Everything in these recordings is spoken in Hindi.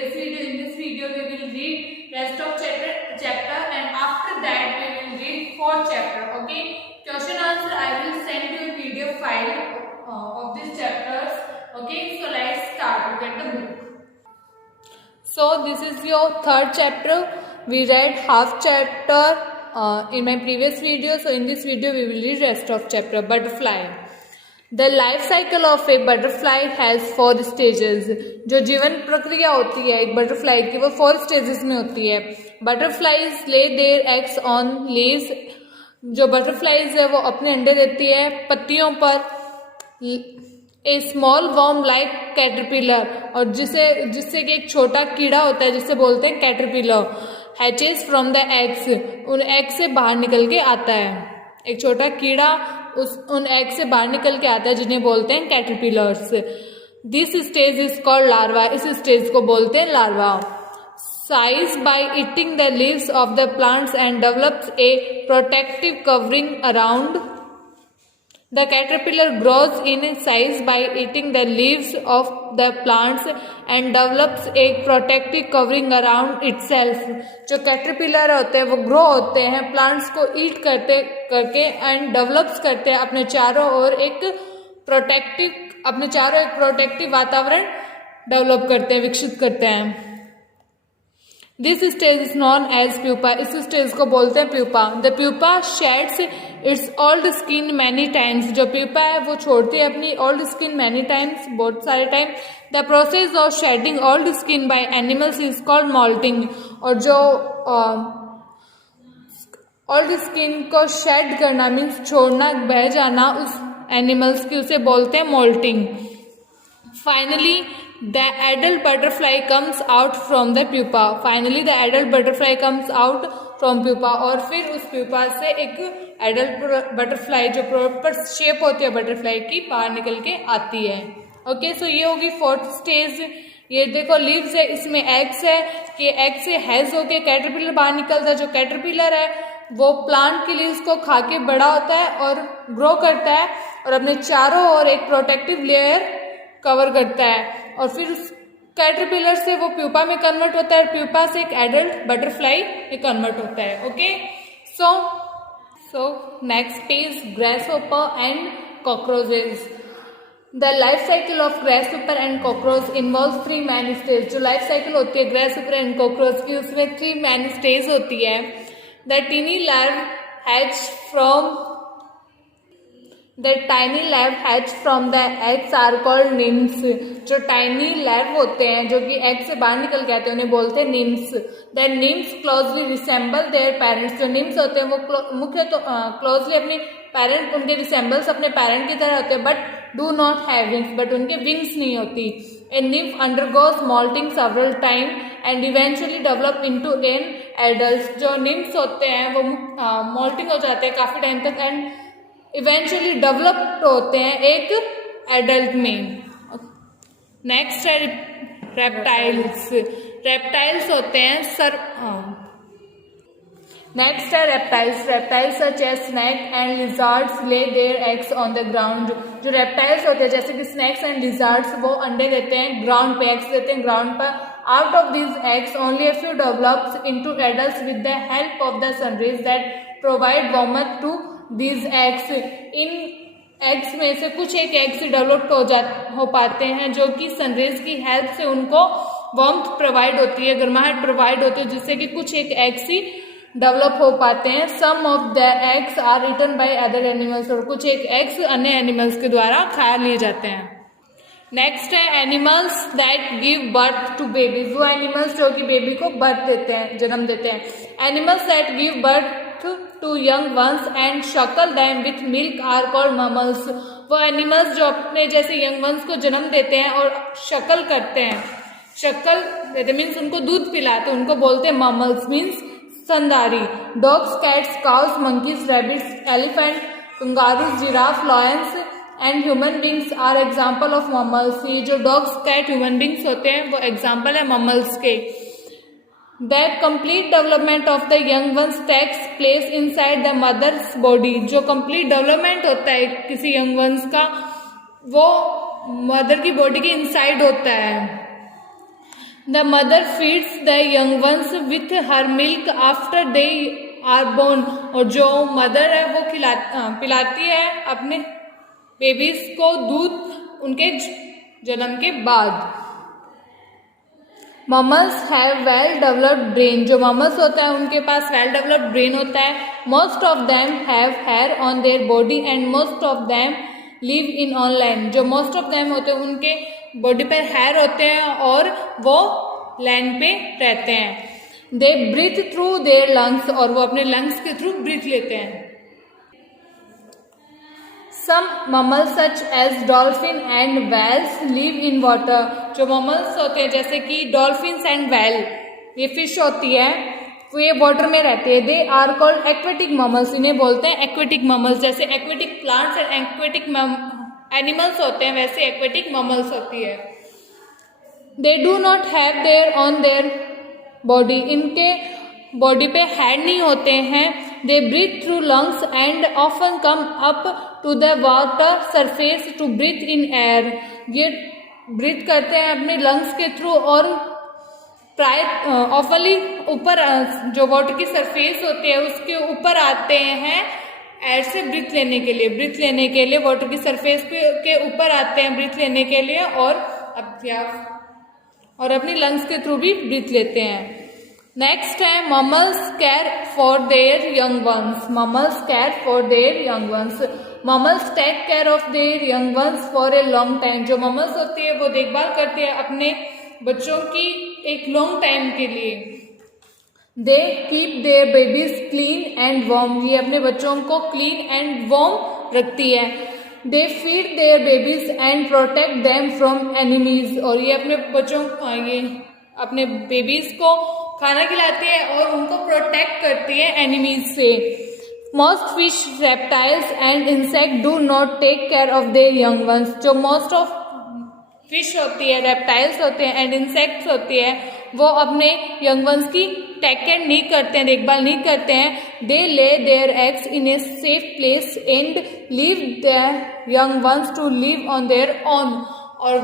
previous video. In this video we will read rest of chapter and after that we will read fourth chapter. Okay, question answer I will send you a PDF file of these chapters. Okay, so let's start. Look at the book. So this is your third chapter. We read half chapter in my previous video. So in this video we will read rest of chapter. Butterfly. The life cycle of a butterfly has 4 stages. जो जीवन प्रक्रिया होती है एक बटरफ्लाई की वो 4 स्टेजेस में होती है. बटरफ्लाईज ले देयर एग्स ऑन लीव्स. जो बटरफ्लाईज है वो अपने अंडे देती है पत्तियों पर. ए स्मॉल वर्म लाइक कैटरपिलर, और जिससे कि एक छोटा कीड़ा होता है जिसे बोलते हैं caterpillar, hatches from the eggs. उन एग से बाहर निकल के आता है. एक छोटा कीड़ा उन एग से बाहर निकल के आता है जिन्हें बोलते हैं caterpillars. This stage is called larva. इस स्टेज को बोलते हैं larva. Size by eating the leaves of the plants and develops A protective covering around. The caterpillar grows in size by eating the leaves of the plants and develops a protective covering around itself. जो कैटरपिलर होते हैं वो ग्रो होते हैं प्लांट्स को ईट करके एंड डेवलप्स करते हैं अपने चारों ओर एक प्रोटेक्टिव वातावरण डेवलप करते हैं, विकसित करते हैं. This stage is known as pupa. इस स्टेज को बोलते हैं pupa. The pupa sheds its old skin many times. जो प्यूपा है वो छोड़ती है अपनी ओल्ड स्किन मैनी टाइम्स, बहुत सारे time. The process of shedding old skin by animals is called moulting. और जो ओल्ड स्किन को शेड करना मीन्स छोड़ना, बह जाना उस एनिमल्स की, उसे बोलते हैं moulting. Finally the adult butterfly comes out from the pupa. Finally the adult butterfly comes out from pupa. और फिर उस pupa से एक adult butterfly जो प्रॉपर शेप होती है बटरफ्लाई की बाहर निकल के आती है. ओके, सो ये होगी 4th स्टेज. ये देखो लीव्स है, इसमें एग्स है कि एग से हैज होके कैटरपिलर बाहर निकलता है. जो कैटरपिलर है वो प्लांट की लीव्स को खा के बड़ा होता है और ग्रो करता है और अपने चारों ओर एक प्रोटेक्टिव लेयर कवर करता है. और फिर उस कैटरपिलर से वो प्यूपा में कन्वर्ट होता है. प्यूपा से एक एडल्ट बटरफ्लाई में कन्वर्ट होता है. Okay, so next page grasshopper and cockroaches. The life cycle of grasshopper and cockroach involve 3 main stage. जो लाइफ साइकिल होती है ग्रासहोपर एंड कॉकरोच की उसमें 3 मेन स्टेज होती है. The tiny larvae hatch from The tiny larvae hatch from the eggs are called nymphs. जो टाइनी लैर्व होते हैं जो कि एग से बाहर निकल के आते हैं उन्हें बोलते हैं NIMS. The nymphs closely resemble their parents. जो निम्स होते हैं वो मुख्य तो क्लोजली अपने पेरेंट, उनके रिसेम्बल्स अपने पेरेंट की तरह होते हैं, but do not have wings. But उनके विंग्स नहीं होती. A nymph undergoes molting several times and eventually develop into an adult. जो निम्स होते हैं वो मोल्टिंग हो जाते हैं काफी टाइम तक एंड इवेंचुअली डेवलप होते हैं एक एडल्ट में. नेक्स्ट है रेप्टाइल्स. रेप्टाइल्स होते हैं नेक्स्ट है reptiles. Reptiles such as snake and lizards lay their eggs on the ground. जो रेप्टाइल्स होते हैं जैसे कि स्नेक्स एंड लिजार्ड्स वो अंडे देते हैं ग्राउंड पे, एग्स देते हैं ग्राउंड पर. Out of these eggs only a few develops into adults with the help of the sunrays that provide warmth to these eggs. इन एग्स में से कुछ एक एग्स डेवलप हो पाते हैं जो कि सनरेज की हेल्प से उनको वार्मथ प्रोवाइड होती है, गर्माहट प्रोवाइड होती है, जिससे कि कुछ एक एग्स ही डेवलप हो पाते हैं. Some of the eggs are eaten by other animals. और कुछ एक एग्स अन्य एनिमल्स के द्वारा खा लिए जाते हैं. नेक्स्ट है animals that give birth to babies. वो एनिमल्स जो कि बेबी को बर्थ देते हैं, जन्म देते हैं. Animals that give birth to young ones and suckle them with milk are called mammals. वो एनिमल्स जो अपने जैसे यंग वंस को जन्म देते हैं और शकल करते हैं, शकल देते मीन्स उनको दूध पिलाते हैं, उनको बोलते हैं mammals मीन्स स्तनधारी. Dogs, cats, cows, monkeys, rabbits, elephant, kangaroos, giraffe, lions and human beings are example of mammals. ये जो डॉग्स, कैट, ह्यूमन बींग्स होते हैं वो एग्जाम्पल है mammals के. The complete development of the young ones takes place inside the mother's body. जो complete development होता है किसी young ones का वो मदर की बॉडी के इनसाइड होता है. The mother feeds the young ones with her milk after they are born, और जो मदर है वो पिलाती है अपने बेबीज को दूध उनके जन्म के बाद। ममल्स हैव वेल डेवलप्ड ब्रेन, जो ममल्स होता है उनके पास वेल डेवलप्ड ब्रेन होता है। Most of them have hair on their body and most of them live in on land, जो मोस्ट ऑफ देम होते हैं उनके बॉडी पर हेयर होते हैं और वो लैंड पे रहते हैं। They breathe through their lungs, और वो अपने लंग्स के थ्रू ब्रीथ लेते हैं। Some mammals such as dolphin and whales live in water, जो mammals होते हैं जैसे कि dolphins and whale, ये fish होती है वो ये water में रहते हैं। They are called aquatic mammals, इन्हें बोलते हैं aquatic mammals। जैसे aquatic plants and aquatic animals होते हैं वैसे aquatic mammals होती है। They do not have their on their body, इनके बॉडी पे हेड नहीं होते हैं। They breathe through lungs and often come up to the water surface to breathe in air, ये ब्रीथ करते हैं अपने लंग्स के थ्रू और प्राय ऑफनली ऊपर जो वाटर की सरफेस होती है उसके ऊपर आते हैं एयर से ब्रीथ लेने के लिए वाटर की सरफेस के ऊपर आते हैं ब्रीथ लेने के लिए और अपनी लंग्स के थ्रू भी ब्रीथ लेते हैं। नेक्स्ट है mammals care for their young ones, mammals care for their young ones, mammals take care of their young ones for a long time, जो ममल्स होती है वो देखभाल करती है अपने बच्चों की एक लॉन्ग टाइम के लिए। They keep their babies clean and warm, ये अपने बच्चों को क्लीन एंड वार्म रखती है। They feed there babies and protect them from enemies, और ये अपने बच्चों ये अपने बेबीज को खाना खिलाती है और उनको प्रोटेक्ट करती है एनिमीज से। Most fish reptiles and insect do not take care of their young ones, जो मोस्ट ऑफ फिश होती है रेप्टाइल्स होते हैं एंड इंसेक्ट्स होती है वो अपने यंग वंस की टेक केयर नहीं करते हैं, देखभाल नहीं करते हैं। They lay their eggs in a safe place and leave their young ones to live on their own, और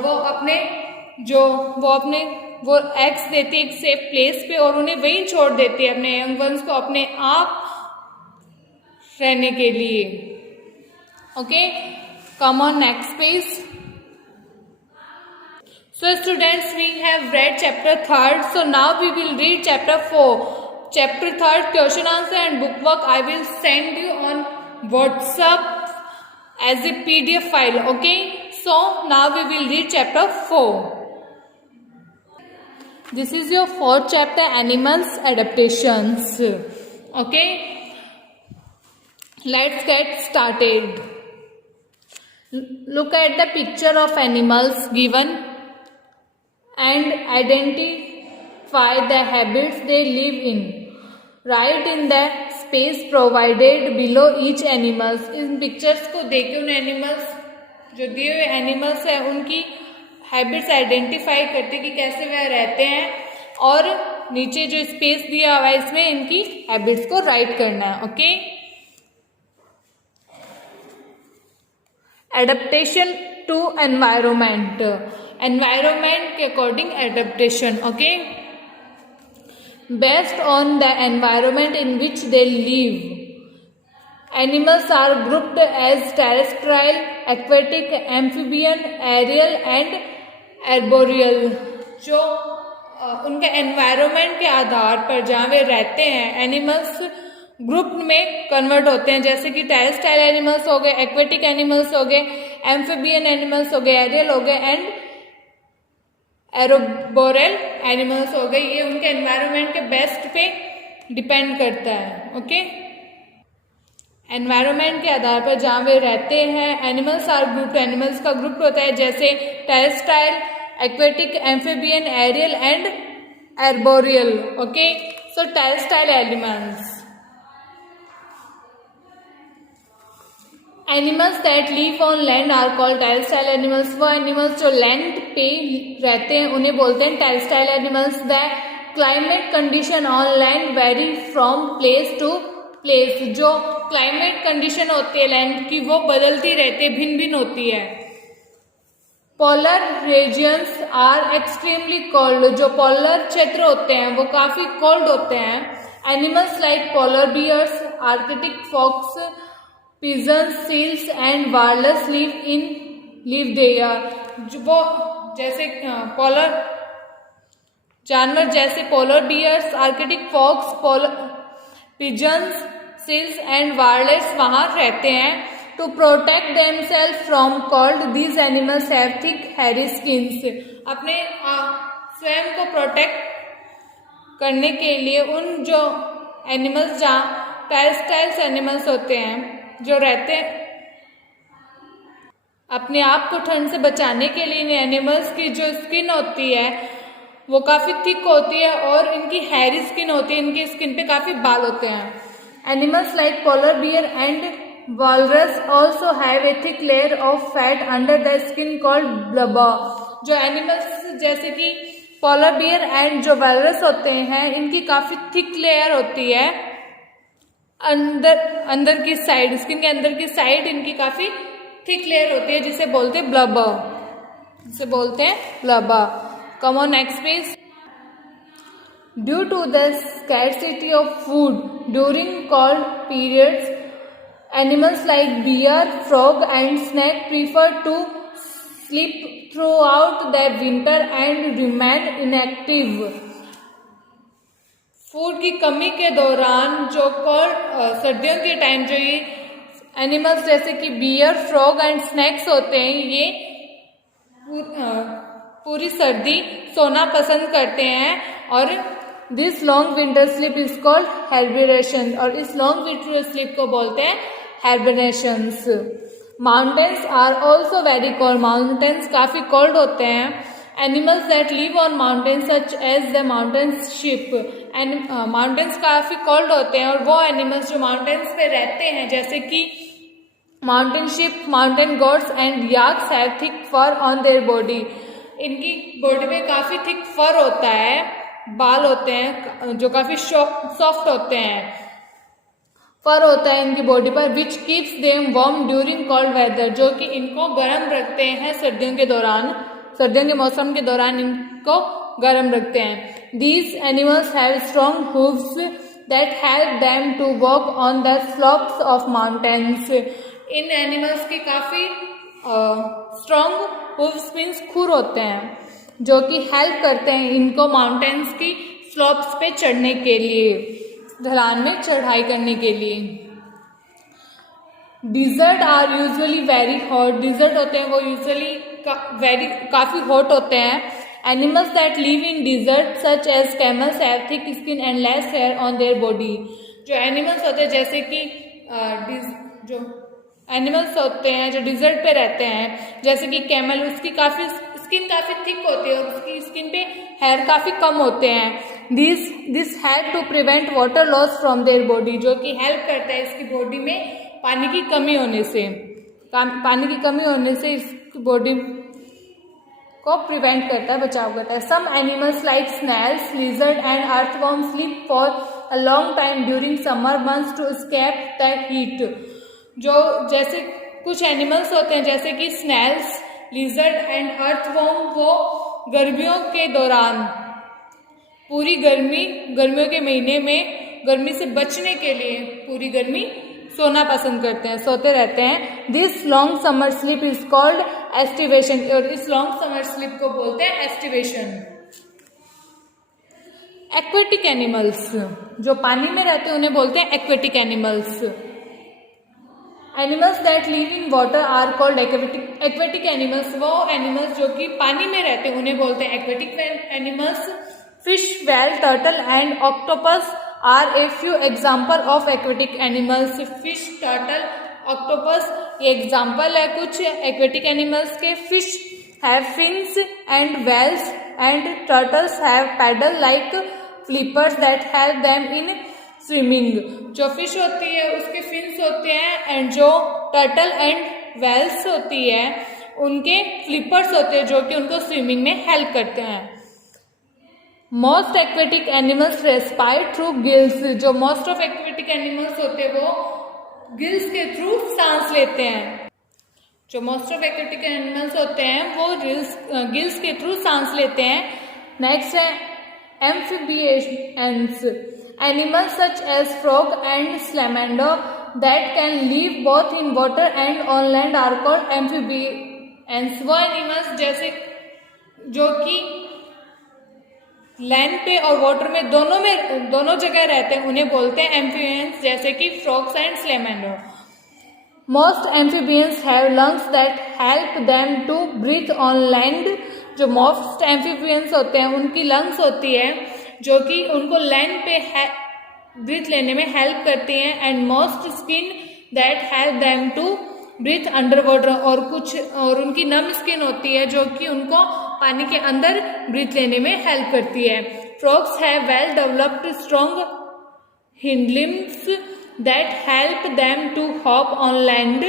वो एग्स देती है एक सेफ प्लेस पे और उन्हें वहीं छोड़ देती है अपने यंग वंस को अपने आप रहने के लिए। Okay, come on next page. So students, we have read chapter 3rd, so now we will read chapter 4। Chapter 3rd question answer and book work I will send you on WhatsApp as a PDF file. Okay, so now we will read chapter 4। This is your 4th chapter, animals adaptations. Okay, let's get started. Look at the picture of animals given and identify the habits they live in. Write in the space provided below each animals. In pictures को देख के उन animals जो दिए हुए animals है उनकी हैबिट्स आइडेंटिफाई करते कि कैसे वह रहते हैं और नीचे जो स्पेस दिया हुआ है इसमें इनकी हैबिट्स को राइट करना है। Okay, adaptation to environment, environment के according adaptation. Okay, based on the environment in which they live, animals are grouped as terrestrial, aquatic, amphibian, aerial and arboreal, जो उनके एनवायरनमेंट के आधार पर जहाँ वे रहते हैं एनिमल्स ग्रुप में कन्वर्ट होते हैं, जैसे कि टेरेस्ट्राइल एनिमल्स हो गए, एक्वेटिक एनिमल्स हो गए, एम्फीबियन एनिमल्स हो गए, एरियल हो गए एंड एरोबोरल एनिमल्स हो गए। ये उनके एनवायरनमेंट के बेस्ट पे डिपेंड करता है। ओके, एनवायरनमेंट के आधार पर जहाँ वे रहते हैं। एनिमल्स आर ग्रुप, एनिमल्स का ग्रुप होता है जैसे terrestrial, aquatic, amphibian, aerial and arboreal. Okay, so terrestrial animals, animals that live on land are called terrestrial animals. वो एनिमल्स जो लैंड पे रहते हैं उन्हें बोलते हैं terrestrial animals. The climate condition on land vary from place to place, जो क्लाइमेट कंडीशन होती है लैंड की वो बदलती रहती है, भिन्न भिन्न होती है। Polar regions are extremely cold, जो पोलर क्षेत्र होते हैं वो काफी कोल्ड होते हैं। Animals like polar bears, arctic fox, pigeons, seals and walrus live there, जो वो जैसे पोलर जानवर जैसे polar bears, arctic fox, pigeons, seals and walrus वहां रहते हैं। To protect themselves from cold these animals have thick hairy skins, अपने स्वयं को प्रोटेक्ट करने के लिए उन जो एनिमल्स जहाँ टेरेस्ट्राइल्स एनिमल्स होते हैं जो रहते हैं अपने आप को ठंड से बचाने के लिए, इन एनिमल्स की जो स्किन होती है वो काफ़ी थिक होती है और इनकी हैरी स्किन होती है, इनकी स्किन पे काफ़ी बाल होते हैं। Animals like polar bear and walrus also have a thick layer of fat under the skin called blubber, जो एनिमल्स जैसे कि पोलर बियर एंड जो walrus होते हैं इनकी काफ़ी थिक लेयर होती है अंदर की साइड, स्किन के अंदर की साइड इनकी काफ़ी थिक लेयर होती है जिसे बोलते हैं blubber. Come on next page. Due to the scarcity of food during cold periods, animals like bear, frog and snake prefer to sleep throughout the winter and remain inactive. Food की कमी के दौरान जो सर्दियों के टाइम जो ये एनिमल्स जैसे कि बियर, फ्रॉग एंड स्नैक्स होते हैं ये पूरी सर्दी सोना पसंद करते हैं और this long winter sleep is called hibernation, और इस लॉन्ग विंटर स्लीप को बोलते हैं hibernations. Mountains are also very cold, mountains काफ़ी कोल्ड होते हैं। Animals that live on mountains such as the mountains sheep, and mountains काफ़ी कोल्ड होते हैं और वो एनिमल्स जो माउंटेन्स पे रहते हैं जैसे कि mountain sheep, mountain goats and yaks have thick fur on their body, इनकी बॉडी पे काफ़ी थिक फर होता है, बाल होते हैं जो काफ़ी सॉफ्ट होते हैं, फर होता है इनकी बॉडी पर, which keeps them warm during cold weather, जो कि इनको गर्म रखते हैं सर्दियों के दौरान, सर्दियों के मौसम के दौरान इनको गर्म रखते हैं। These animals have strong hooves that help them to walk on the slopes of mountains, इन एनिमल्स के काफ़ी स्ट्रॉन्ग हूव्स मीन्स खुर होते हैं जो कि हेल्प करते हैं इनको माउंटेन्स की स्लोप्स पे चढ़ने के लिए, ढलान में चढ़ाई करने के लिए। Desert are usually very hot, desert होते हैं वो यूजुअली काफ़ी हॉट होते हैं। Animals that live in desert such as camels have thick skin and less hair on their body, जो एनिमल्स होते हैं जैसे कि जो एनिमल्स होते हैं जो डिजर्ट पे रहते हैं जैसे कि कैमल, उसकी स्किन काफ़ी थिक होती है और उसकी स्किन पे हेयर काफ़ी कम होते हैं। This help to prevent water loss from their body, जो कि हेल्प करता है इसकी बॉडी में पानी की कमी होने से इसकी बॉडी को प्रिवेंट करता है, बचाव करता है। Some animals like snails, lizard and earthworm sleep for a long time during summer months to escape the heat, जो जैसे कुछ एनिमल्स होते हैं जैसे कि स्नेल्स, लिजर्ड एंड अर्थवॉर्म, वो गर्मियों के दौरान पूरी गर्मियों के महीने में गर्मी से बचने के लिए पूरी गर्मी सोना पसंद करते हैं, सोते रहते हैं। This long summer sleep is called aestivation, और इस लॉन्ग समर स्लीप को बोलते हैं एस्टिवेशन। एक्वेटिक एनिमल्स, जो पानी में रहते हैं उन्हें बोलते हैं aquatic animals. Animals that live in water are called aquatic animals, वो एनिमल्स जो कि पानी में रहते हैं उन्हें बोलते हैं aquatic animals. Fish, whale, turtle and octopus are a few example of aquatic animals. Fish, turtle, octopus ये एग्जाम्पल है कुछ एक्वेटिक एनिमल्स के। Fish have fins and whales and turtles have paddle like flippers that help them in swimming, जो फिश होती है उसके फिन्स होते हैं एंड जो टर्टल एंड वेल्स होती है उनके फ्लिपर्स होते हैं जो कि उनको स्विमिंग में हेल्प करते हैं। Most aquatic animals respire through gills, जो मोस्ट ऑफ एक्वेटिक एनिमल्स होते हैं वो गिल्स के थ्रू सांस लेते हैं। जो मोस्ट ऑफ एक्वेटिक एनिमल्स होते हैं वो गिल्स के थ्रू सांस लेते हैं. नेक्स्ट है amphibians. Animals such as frog and salamander that can live both in water and on land are called amphibians. वो एनिमल्स जैसे जो कि लैंड पे और वाटर में दोनों जगह रहते हैं उन्हें बोलते हैं एम्फीबियंस, जैसे कि frogs and salamander. Most amphibians have lungs that help them to breathe on land. जो मोस्ट एम्फीबियंस होते हैं उनकी लंग्स होती है जो कि उनको लैंड पे ब्रीथ लेने में हेल्प करती हैं. And moist skin that help them to breathe under water. और उनकी नम स्किन होती है जो कि उनको पानी के अंदर ब्रीथ लेने में हेल्प करती है. Frogs have well developed strong hind limbs that help them to hop on land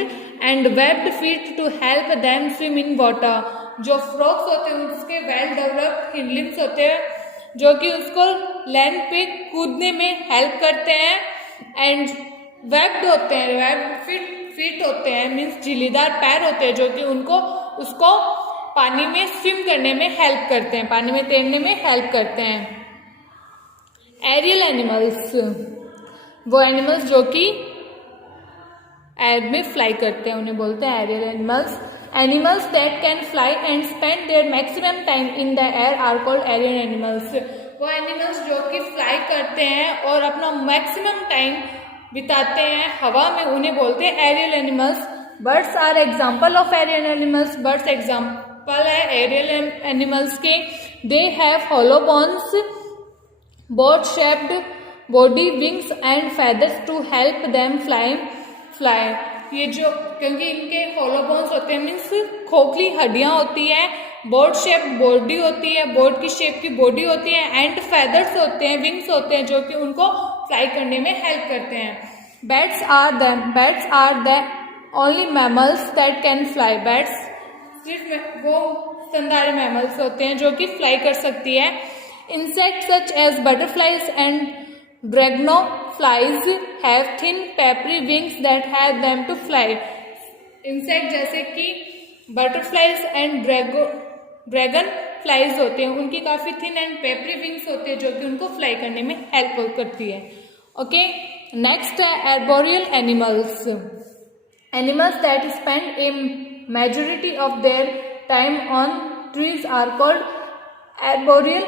and webbed feet to help them swim in water. जो फ्रॉग्स होते हैं उसके वेल डेवलप्ड हिंड लिम्स होते हैं जो कि उसको लैंड पे कूदने में हेल्प करते हैं. एंड वेब्ड होते हैं, वेब्ड फीट होते हैं मीन्स झिल्लीदार पैर होते हैं जो कि उसको पानी में स्विम करने में हेल्प करते हैं, पानी में तैरने में हेल्प करते हैं. Aerial animals. वो एनिमल्स जो कि एयर में फ्लाई करते हैं उन्हें बोलते हैं aerial animals. Animals that can fly and spend their maximum time in the air are called aerial animals. वो एनिमल्स जो कि फ्लाई करते हैं और अपना मैक्सिमम टाइम बिताते हैं हवा में उन्हें बोलते हैं aerial animals. Birds are example of aerial animals. Birds example है एरियल एनिमल्स के. They have hollow bones, boat shaped body, wings and feathers to help them fly. ये जो क्योंकि इनके हॉलो बोन्स होते हैं मीन्स खोखली हड्डियां होती है, बोट शेप बॉडी होती है, बोट की शेप की बॉडी होती है एंड फेदर्स होते हैं, विंग्स होते हैं जो कि उनको फ्लाई करने में हेल्प करते हैं. Bats are the only mammals that can fly. Bats सिर्फ वो स्तनधारी मैमल्स होते हैं जो कि फ्लाई कर सकती है. Insects such as butterflies and dragonflies have thin papery wings that help them to fly. Insect जैसे कि बटरफ्लाइज एंड ड्रैगन फ्लाइज होते हैं उनकी काफी थिन एंड पेपरी विंग्स होते हैं जो कि उनको फ्लाई करने में हेल्प करती है. ओके, नेक्स्ट है arboreal animals. Animals that spend a majority of their time on trees are called arboreal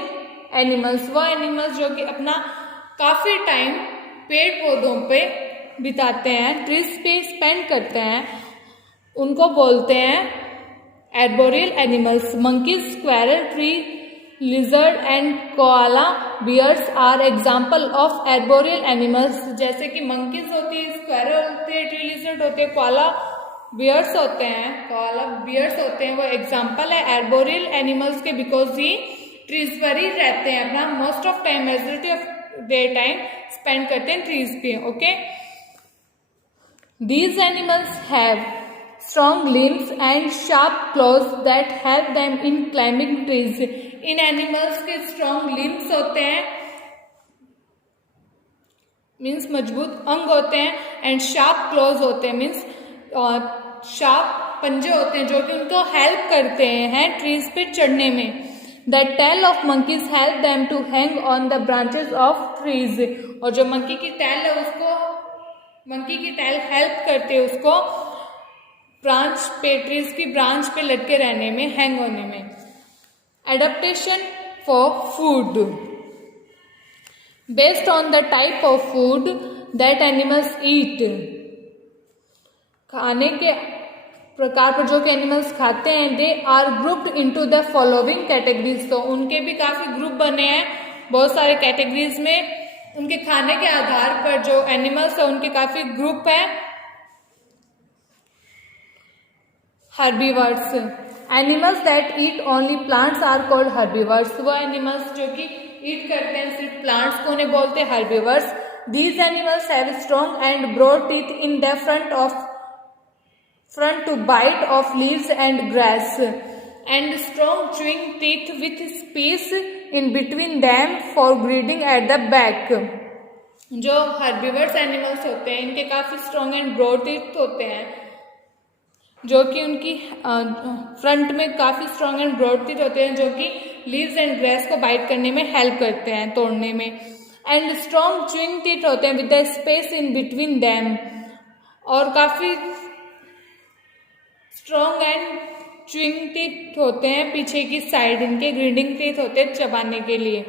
animals. वो एनिमल्स जो कि अपना काफी टाइम पेड़ पौधों पे बिताते हैं, ट्रीज पे स्पेंड करते हैं, उनको बोलते हैं arboreal animals. Monkeys, squirrel, tree lizard and koala bears are example of arboreal animals. जैसे कि मंकीज होती है, स्क्वेरल होते हैं, ट्री लिजर्ड होते हैं, कोआला बियर्स होते हैं, वो एग्जाम्पल है एर्बोरियल एनिमल्स के बिकॉज ये ट्रीज पर ही रहते हैं, अपना most of time majority of their time spend करते हैं ट्रीज पे. Okay, these animals have strong limbs and sharp clause that help them in climbing trees. In animals के स्ट्रॉन्ग लिम्स होते हैं मीन्स मजबूत अंग होते हैं एंड शार्प क्लॉज होते हैं मीन्स शार्प पंजे होते हैं जो कि उनको हेल्प करते हैं ट्रीज पे चढ़ने में. The tail of monkeys help them to hang on the branches of trees. और जो मंकी की टैल है मंकी की टैल हेल्प करते हैं उसको ब्रांच पे, ट्रीज की ब्रांच पे लटके रहने में, हैंग होने में. Adaptation for food. Based on the type of food that animals eat. खाने के प्रकार पर जो कि एनिमल्स खाते हैं, they are grouped into the following categories. तो उनके भी काफी ग्रुप बने हैं बहुत सारे कैटेगरीज में. उनके खाने के आधार पर जो एनिमल्स है उनके काफी ग्रुप है. Herbivores. Animals that eat only plants are called herbivores. वो एनिमल्स जो कि ईट करते हैं सिर्फ प्लांट्स को उन्हें बोलते हैं herbivores. These animals have strong and broad teeth in the front to bite of leaves and grass and strong chewing teeth with space in between them for breathing at the back. जो हर्बीवर्स एनिमल्स होते हैं इनके काफी स्ट्रॉन्ग एंड ब्रॉड टीथ होते हैं जो कि उनकी फ्रंट में काफ़ी स्ट्रॉन्ग एंड ब्रॉड टीथ होते हैं, जो कि लीव्स एंड ग्रास को बाइट करने में हेल्प करते हैं, तोड़ने में। एंड स्ट्रॉन्ग च्यूइंग टीथ होते हैं with the space in between them, और काफ़ी स्ट्रॉन्ग एंड च्यूइंग टीथ होते हैं पीछे की साइड, इनके ग्रिंडिंग टीथ होते हैं चबाने के लिए।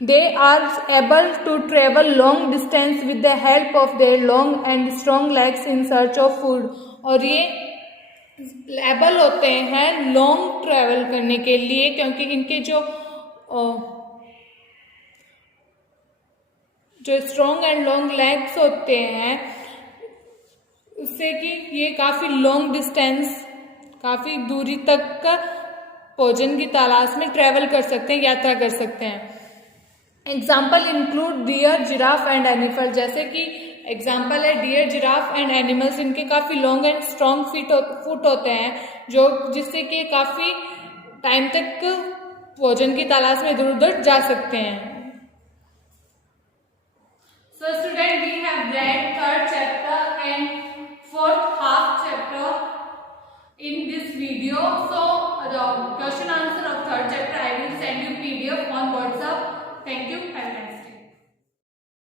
They are able to travel long distance with the help of their long and strong legs in search of food, और ये एबल होते हैं लॉन्ग ट्रेवल करने के लिए, क्योंकि इनके जो स्ट्रॉन्ग एंड लॉन्ग लेग्स होते हैं उससे कि ये काफ़ी लॉन्ग डिस्टेंस, काफ़ी दूरी तक का भोजन की तलाश में ट्रेवल कर सकते हैं, यात्रा कर सकते हैं। Example include deer, giraffe and animal, जैसे कि एग्जाम्पल है डियर, जिराफ एंड एनिमल्स, इनके काफ़ी लॉन्ग एंड स्ट्रॉन्ग फुट होते हैं, जो जिससे कि काफ़ी टाइम तक भोजन की तलाश में इधर उधर जा सकते हैं। So student, we have read third chapter and fourth half chapter in this video. So the question answer of third chapter I will send you PDF on WhatsApp. Thank you. Have a nice day.